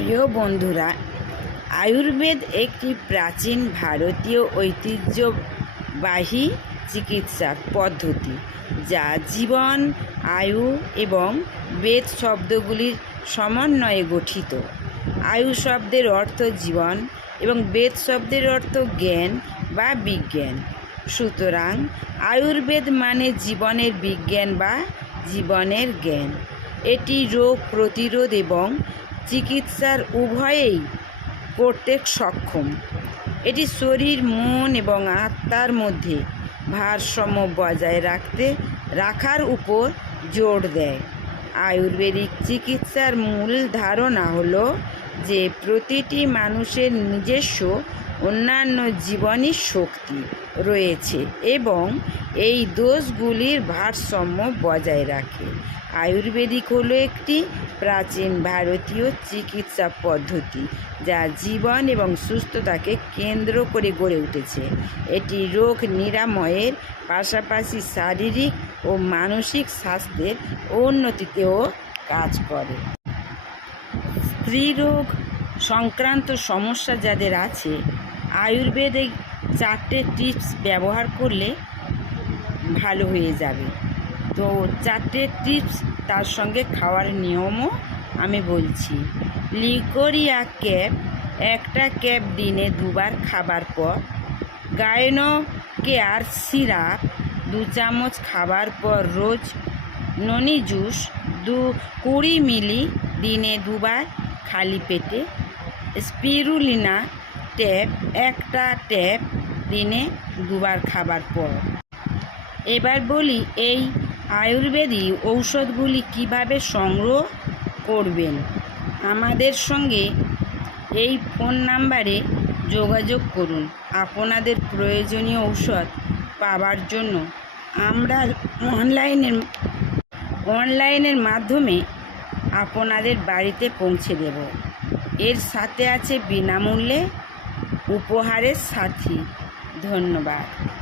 প্রিয় বন্ধুরা, আয়ুর্বেদ একটি প্রাচীন ভারতীয় ঐতিহ্যবাহী চিকিৎসা পদ্ধতি যা জীবন, আয়ু এবং বেদ শব্দগুলির সমন্বয়ে গঠিত। আয়ু শব্দের অর্থ জীবন এবং বেদ শব্দের অর্থ জ্ঞান বা বিজ্ঞান। সুতরাং আয়ুর্বেদ মানে জীবনের বিজ্ঞান বা জীবনের জ্ঞান। এটি রোগ প্রতিরোধ এবং চিকিৎসার উভয়েই করতে সক্ষম। এটি শরীর, মন এবং আত্মার মধ্যে ভারসাম্য বজায় রাখতে, রাখার উপর জোর দেয়। আয়ুর্বেদিক চিকিৎসার মূল ধারণা হলো যে প্রতিটি মানুষের নিজস্ব অন্যান্য জীবনী শক্তি রয়েছে এবং এই দোষগুলির ভারসাম্য বজায় রাখে। আয়ুর্বেদিক হলো একটি প্রাচীন ভারতীয় চিকিৎসা পদ্ধতি যা জীবন এবং সুস্থতাকে কেন্দ্র করে গড়ে উঠেছে। এটি রোগ নিরাময়ের পাশাপাশি শারীরিক ও মানসিক স্বাস্থ্যের উন্নতিতেও কাজ করে। স্ত্রীরোগ সংক্রান্ত সমস্যা যাদের আছে, আয়ুর্বেদে চারটে টিপস ব্যবহার করলে ভালো হয়ে যাবে। তো চারটে টিপস তার সঙ্গে খাওয়ার নিয়মও আমি বলছি। লিকোরিয়া ক্যাপ, একটা ক্যাপ দিনে দুবার খাবার পর। গায়নো কেয়ার সিরাপ, দু চামচ খাবার পর রোজ ননি জুস, দু কুড়ি মিলি দিনে দুবার খালি পেটে স্পিরুলিনা ট্যাপ, একটা ট্যাপ দিনে দুবার খাবার পর। এবার বলি এই আয়ুর্বেদিক ঔষধগুলি কীভাবে সংগ্রহ করবেন? আমাদের সঙ্গে এই ফোন নাম্বারে যোগাযোগ করুন। আপনাদের প্রয়োজনীয় ঔষধ পাওয়ার জন্য আমরা অনলাইনের অনলাইনের মাধ্যমে আপনাদের বাড়িতে পৌঁছে দেব। এর সাথে আছে বিনামূল্যে উপহারের সাথী। ধন্যবাদ।